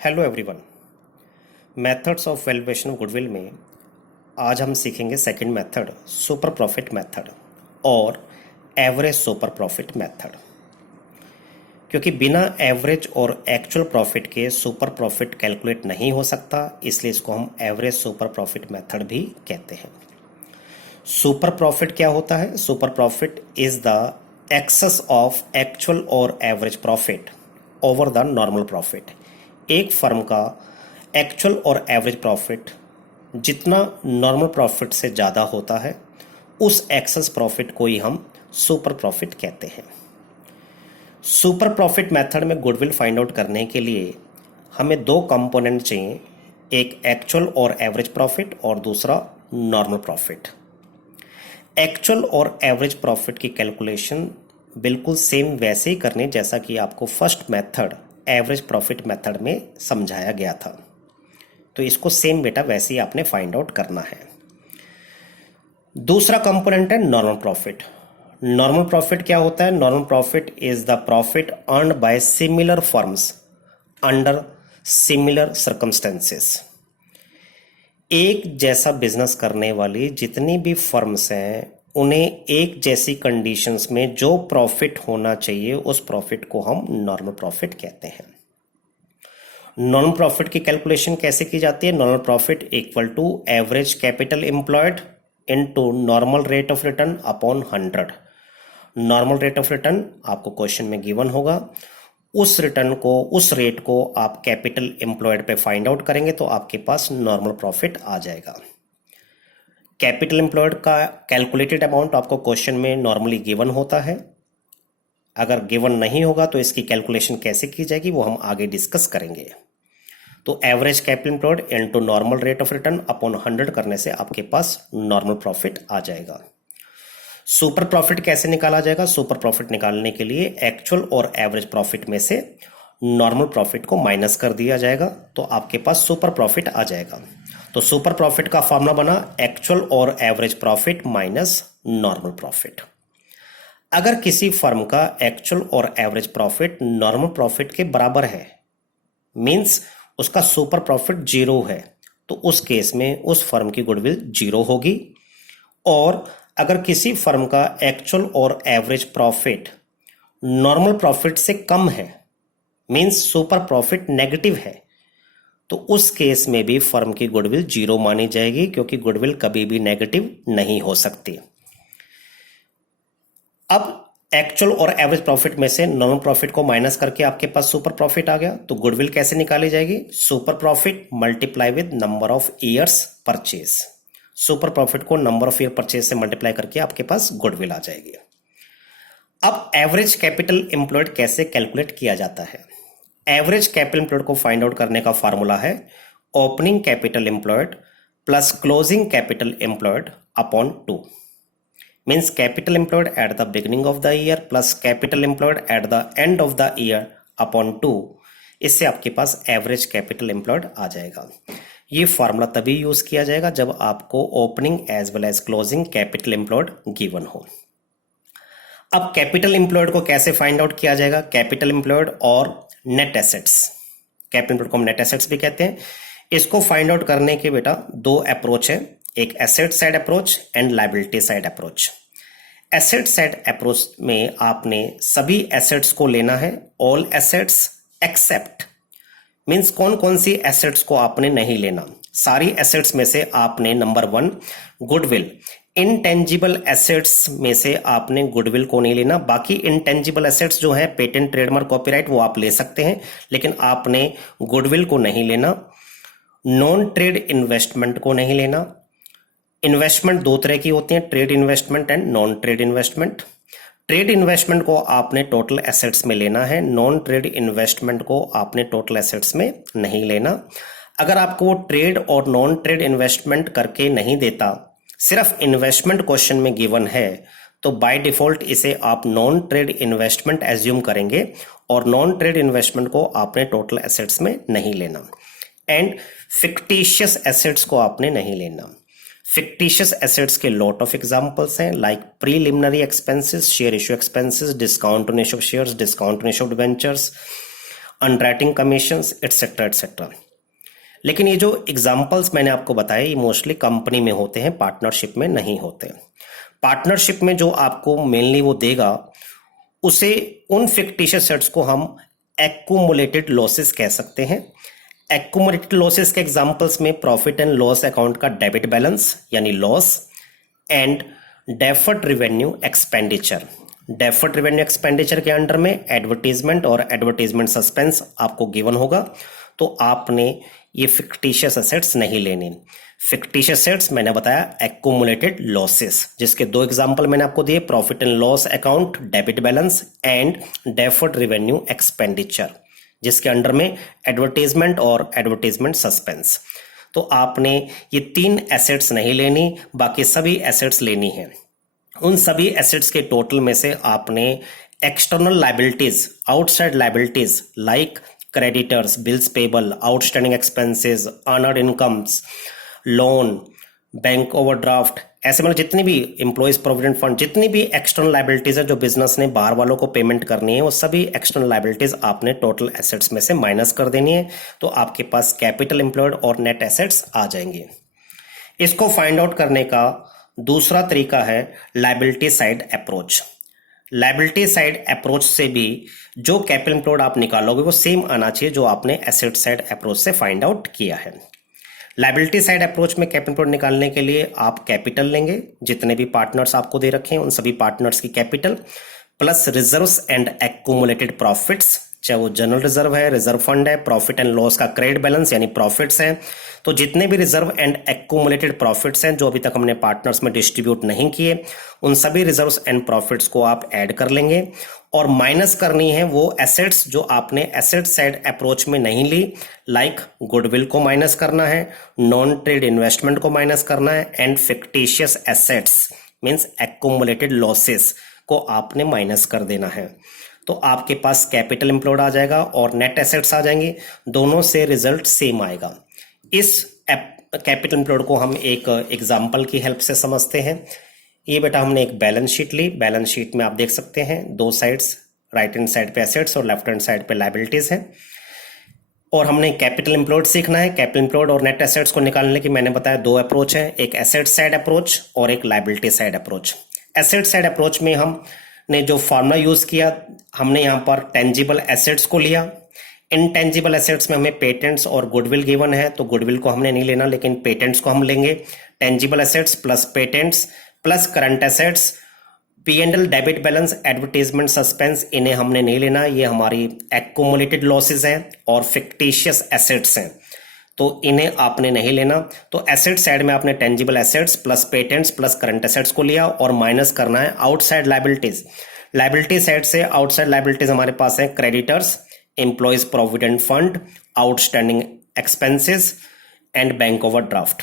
Hello everyone. Methods of valuation of goodwill में आज हम सीखेंगे second method super profit method और एवरेज सुपर प्रॉफिट मेथड। क्योंकि बिना एवरेज और एक्चुअल प्रॉफिट के सुपर प्रॉफिट कैलकुलेट नहीं हो सकता, इसलिए इसको हम एवरेज सुपर प्रॉफिट मेथड भी कहते हैं। सुपर प्रॉफिट क्या होता है? Super profit is the excess of actual और average profit over the normal profit. एक फर्म का एक्चुअल और एवरेज प्रॉफिट जितना नॉर्मल प्रॉफिट से ज़्यादा होता है, उस एक्सेस प्रॉफिट को ही हम सुपर प्रॉफिट कहते हैं। सुपर प्रॉफिट मेथड में गुडविल फाइंड आउट करने के लिए हमें दो कंपोनेंट चाहिए, एक एक्चुअल और एवरेज प्रॉफिट और दूसरा नॉर्मल प्रॉफिट। एक्चुअल और एवरेज प्रॉफिट की कैलकुलेशन बिल्कुल सेम वैसे ही करनी जैसा कि आपको first method average profit method में समझाया गया था। तो इसको सेम बेटा वैसे ही आपने फाइंड आउट करना है। दूसरा कंपोनेंट है नॉर्मल प्रॉफिट। नॉर्मल प्रॉफिट क्या होता है? Normal profit is the profit earned by similar firms under similar circumstances. एक जैसा बिजनेस करने वाली जितनी भी फर्म्स हैं, उन्हें एक जैसी कंडीशंस में जो प्रॉफिट होना चाहिए, उस प्रॉफिट को हम नॉर्मल प्रॉफिट कहते हैं। नॉर्मल प्रॉफिट की कैलकुलेशन कैसे की जाती है? Normal profit equal to average capital employed into normal rate of return upon 100। Normal rate of return आपको क्वेश्चन में गिवन होगा। उस रिटर्न को, उस रेट को आप कैपिटल एम्प्लॉयड पे फाइंड आउट करेंगे तो आपके पास नॉर्मल प्रॉफिट आ जाएगा। कैपिटल एम्प्लॉयड का कैलकुलेटेड अमाउंट आपको क्वेश्चन में नॉर्मली गिवन होता है। अगर गिवन नहीं होगा तो इसकी कैलकुलेशन कैसे की जाएगी वो हम आगे डिस्कस करेंगे। तो average capital employed into normal rate of return upon 100 करने से आपके पास नॉर्मल प्रॉफिट आ जाएगा। सुपर प्रॉफिट कैसे निकाला जाएगा? सुपर प्रॉफिट निकालने के लिए एक्चुअल और एवरेज प्रॉफिट में से नॉर्मल प्रॉफिट को माइनस कर दिया जाएगा तो आपके पास सुपर प्रॉफिट आ जाएगा। तो सुपर प्रॉफिट का फॉर्मूला बना एक्चुअल और average profit minus normal profit. अगर किसी फर्म का एक्चुअल और एवरेज प्रॉफिट नॉर्मल प्रॉफिट के बराबर है, मींस उसका सुपर प्रॉफिट 0 है, तो उस केस में उस फर्म की गुडविल 0 होगी। और अगर किसी फर्म का एक्चुअल और एवरेज प्रॉफिट नॉर्मल प्रॉफिट से कम है, मींस सुपर प्रॉफिट नेगेटिव है, तो उस केस में भी फर्म की गुडविल 0 मानी जाएगी, क्योंकि गुडविल कभी भी नेगेटिव नहीं हो सकती। अब एक्चुअल और एवरेज प्रॉफिट में से नॉर्मल प्रॉफिट को माइनस करके आपके पास सुपर प्रॉफिट आ गया, तो गुडविल कैसे निकाली जाएगी? Super profit multiply with number of years purchase. Super profit को नंबर ऑफ ईयर परचेज से मल्टीप्लाई करके आपके पास गुडविल आ जाएगी। अब एवरेज कैपिटल एम्प्लॉयड कैसे कैलकुलेट किया जाता है? एवरेज कैपिटल एम्प्लॉयड को फाइंड आउट करने का फार्मूला है opening capital employed plus closing capital employed upon 2। Means capital employed at the beginning of the year plus capital employed at the end of the year upon 2। इससे आपके पास average capital employed आ जाएगा। ये formula तभी use किया जाएगा जब आपको opening as well as closing capital employed given हो। अब कैपिटल एम्प्लॉयड को कैसे फाइंड आउट किया जाएगा? कैपिटल एम्प्लॉयड और नेट एसेट्स, कैपिटल एम्प्लॉयड को हम नेट एसेट्स भी कहते हैं। इसको फाइंड आउट करने के बेटा दो अप्रोच है, एक asset side approach and liability side approach. Asset side approach में आपने सभी एसेट्स को लेना है, ऑल एसेट्स एक्सेप्ट, मीन्स कौन कौन सी एसेट्स को आपने नहीं लेना। सारी एसेट्स में से आपने नंबर 1 गुडविल, इनटेंजिबल एसेट्स में से आपने गुडविल को नहीं लेना। बाकी इनटेंजिबल एसेट्स जो है पेटेंट, ट्रेडमार्क, कॉपीराइट, वो आप ले सकते हैं, लेकिन आपने गुडविल को नहीं लेना। नॉन ट्रेड इन्वेस्टमेंट को नहीं लेना। इन्वेस्टमेंट दो तरह की होती हैं, trade investment and non trade investment. Trade investment को आपने टोटल एसेट्स में लेना है, नॉन ट्रेड इन्वेस्टमेंट को आपने टोटल एसेट्स में नहीं लेना। अगर आपको वो ट्रेड और नॉन ट्रेड इन्वेस्टमेंट करके नहीं देता, सिर्फ इन्वेस्टमेंट क्वेश्चन में गिवन है, तो बाय डिफॉल्ट इसे आप नॉन ट्रेड इन्वेस्टमेंट एज्यूम करेंगे और नॉन ट्रेड इन्वेस्टमेंट को आपने टोटल एसेट्स में नहीं लेना। एंड फिक्टिशियस एसेट्स को आपने नहीं लेना। फिक्टिशियस एसेट्स के लॉट ऑफ एग्जांपल्स हैं, like preliminary expenses, share issue expenses, discount on issue of shares, discount on issue of debentures, underwriting commissions etcetera etcetera. लेकिन ये जो एग्जाम्पल्स मैंने आपको बताए ये मोस्टली कंपनी में होते हैं, पार्टनरशिप में नहीं होते। पार्टनरशिप में जो आपको मेनली वो देगा उसे उन फिक्टिशियस एसेट्स को हम एक्यूमुलेटेड लॉसेस कह सकते हैं। एक्यूमुलेटेड लॉसेस के एग्जांपल्स में प्रॉफिट एंड लॉस अकाउंट का डेबिट बैलेंस यानी loss and deferred revenue expenditure. Deferred revenue expenditure के अंडर में एडवर्टीजमेंट और एडवर्टीजमेंट सस्पेंस आपको गिवन होगा, तो आपने ये फिक्टिशियस एसेट्स नहीं लेने। फिक्टिशियस एसेट्स मैंने बताया एक्यूमुलेटेड लॉसेस, जिसके दो एग्जांपल मैंने आपको दिए, profit and loss account debit balance and deferred revenue expenditure, जिसके अंडर में एडवर्टीजमेंट और एडवर्टीजमेंट सस्पेंस। तो आपने ये 3 एसेट्स नहीं लेनी, बाकी सभी एसेट्स लेनी है। उन सभी एसेट्स के टोटल में से आपने external liabilities, outside liabilities like creditors, bills payable, outstanding expenses, earned incomes, loan, bank overdraft, ऐसे मतलब जितनी भी एम्प्लॉयज प्रोविडेंट फंड, जितनी भी एक्सटर्नल लायबिलिटीज है जो बिजनेस ने बाहर वालों को पेमेंट करनी है, वो सभी एक्सटर्नल लायबिलिटीज आपने टोटल एसेट्स में से माइनस कर देनी है। तो आपके पास कैपिटल एम्प्लॉयड और नेट एसेट्स आ जाएंगे। इसको फाइंड आउट करने का दूसरा तरीका है liability side approach. Liability side approach से भी जो कैपिटल एम्प्लॉयड आप निकालोगे वो सेम आना चाहिए जो आपने एसेट साइड अप्रोच से फाइंड आउट किया है। लायबिलिटी साइड अप्रोच में कैपिटल एम्प्लॉयड निकालने के लिए आप कैपिटल लेंगे, जितने भी पार्टनर्स आपको दे रखे हैं उन सभी पार्टनर्स की capital, plus reserves and accumulated profits, चाहे वो जनरल रिजर्व है, रिजर्व फंड है, प्रॉफिट एंड लॉस का क्रेडिट बैलेंस यानी प्रॉफिट्स हैं। तो जितने भी रिजर्व एंड एक्यूमुलेटेड प्रॉफिट्स हैं जो अभी तक हमने पार्टनर्स में डिस्ट्रीब्यूट नहीं किए, उन सभी रिजर्व्स एंड प्रॉफिट्स को आप ऐड कर लेंगे और माइनस करनी है वो एसेट्स जो आपने एसेट साइड अप्रोच में नहीं ली, लाइक गुडविल को माइनस करना है, नॉन ट्रेड इन्वेस्टमेंट को माइनस करना है and fictitious assets means accumulated losses को आपने माइनस कर देना है। तो आपके पास कैपिटल एम्प्लॉयड आ जाएगा और नेट एसेट्स आ जाएंगे, दोनों से रिजल्ट सेम आएगा। इस कैपिटल एम्प्लॉयड को हम एक एग्जांपल की हेल्प से समझते हैं। ये बेटा हमने एक बैलेंस शीट ली, बैलेंस शीट में आप देख सकते हैं दो साइड्स, राइट हैंड साइड पे एसेट्स और लेफ्ट हैंड साइड पे लायबिलिटीज है, और हमने कैपिटल एम्प्लॉयड सीखना है। कैपिटल एम्प्लॉयड और नेट एसेट्स को निकालने की मैंने बताया 2 अप्रोच है, एक एसेट साइड अप्रोच और एक liability side approach. Asset side approach में हमने जो फार्मूला यूज किया, हमने यहाँ पर टेंजिबल एसेट्स को लिया। इनटेंजिबल एसेट्स में हमें पेटेंट्स और गुडविल गिवन है, तो गुडविल को हमने नहीं लेना लेकिन पेटेंट्स को हम लेंगे। Tangible assets plus patents plus current assets, P&L debit balance, advertisement suspense, इन्हें हमने नहीं लेना, ये हमारी एक्यूमुलेटेड लॉसेस हैं और फिक्टिशियस एसेट्स हैं, तो इन्हें आपने नहीं लेना। तो एसेट साइड में आपने tangible assets plus patents plus current assets को लिया और माइनस करना है आउटसाइड लायबिलिटीज। लायबिलिटी साइड से आउटसाइड लायबिलिटीज हमारे पास है creditors, employees provident fund, outstanding expenses and bank overdraft,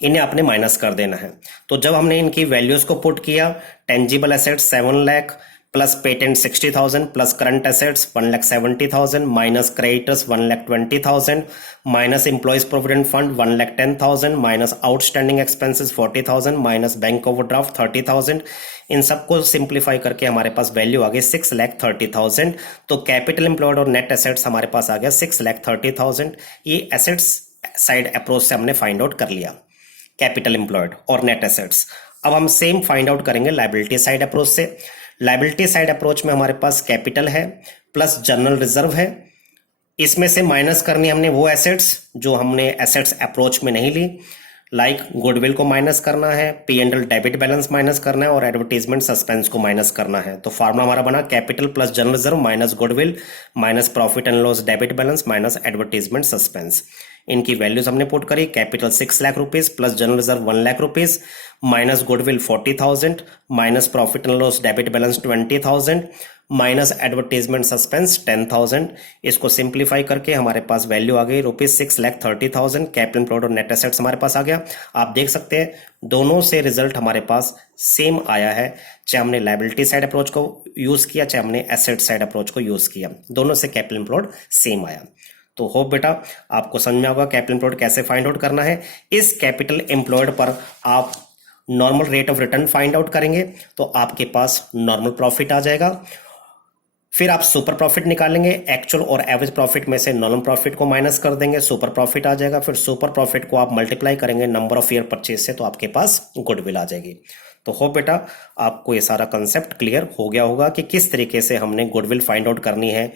इन्हें आपने माइनस कर देना है। तो जब हमने इनकी वैल्यूज को पुट किया, tangible assets 7 lakh plus patent 60,000 plus current assets 1,70,000 minus creditors 1,20,000 minus employees provident fund 1,10,000 minus outstanding expenses 40,000 minus bank overdraft 30,000। इन सबको सिंप्लीफाई करके हमारे पास वैल्यू आ गई 6,30,000। तो कैपिटल एम्प्लॉयड और नेट एसेट्स हमारे पास आ गया 6,30,000। ये एसेट्स साइड अप्रोच से हमने फाइंड आउट कर लिया, कैपिटल एम्प्लॉयड और नेट एसेट्स। अब हम सेम फाइंड आउट करेंगे लायबिलिटी साइड अप्रोच से। लायबिलिटी साइड अप्रोच में हमारे पास कैपिटल है प्लस जनरल रिजर्व है, इसमें से माइनस करनी हमने वो एसेट्स जो हमने एसेट्स अप्रोच में नहीं ली, लाइक गुडविल को माइनस करना है, P&L डेबिट बैलेंस माइनस करना है और एडवर्टीजमेंट सस्पेंस को माइनस करना है। तो फार्मूला हमारा बना capital plus general reserve minus goodwill minus profit and loss debit balance minus advertisement suspense. इनकी वैल्यूज हमने पुट करी, capital 6 lakh rupees plus general reserve 1 lakh rupees minus goodwill 40,000 minus profit and loss debit balance 20,000 minus advertisement suspense 10,000। इसको simplify करके हमारे पास value आ गई ₹6,30,000। Capital employed और net assets हमारे पास आ गया। आप देख सकते हैं दोनों से रिजल्ट हमारे पास सेम आया है, चाहे हमने लायबिलिटी साइड अप्रोच को यूज किया चाहे हमने एसेट साइड अप्रोच को यूज किया, दोनों से कैपिटल एम्प्लॉयड सेम आया। तो होप बेटा आपको समझ में होगा कैपिटल एम्प्लॉयड कैसे फाइंड आउट करना है। इस कैपिटल एम्प्लॉयड पर आप normal rate of return find out करेंगे तो आपके पास नॉर्मल प्रॉफिट आ जाएगा। फिर आप सुपर प्रॉफिट निकालेंगे, एक्चुअल और एवरेज प्रॉफिट में से नॉर्मल प्रॉफिट को माइनस कर देंगे, सुपर प्रॉफिट आ जाएगा। फिर सुपर प्रॉफिट को आप मल्टीप्लाई करेंगे नंबर ऑफ ईयर परचेज से, तो आपके पास गुडविल आ जाएगी। तो होप बेटा आपको ये सारा कंसेप्ट क्लियर हो गया होगा कि किस तरीके से हमने गुडविल फाइंड आउट करनी है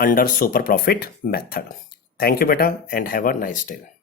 under super profit method. Thank you बेटा and have a nice day.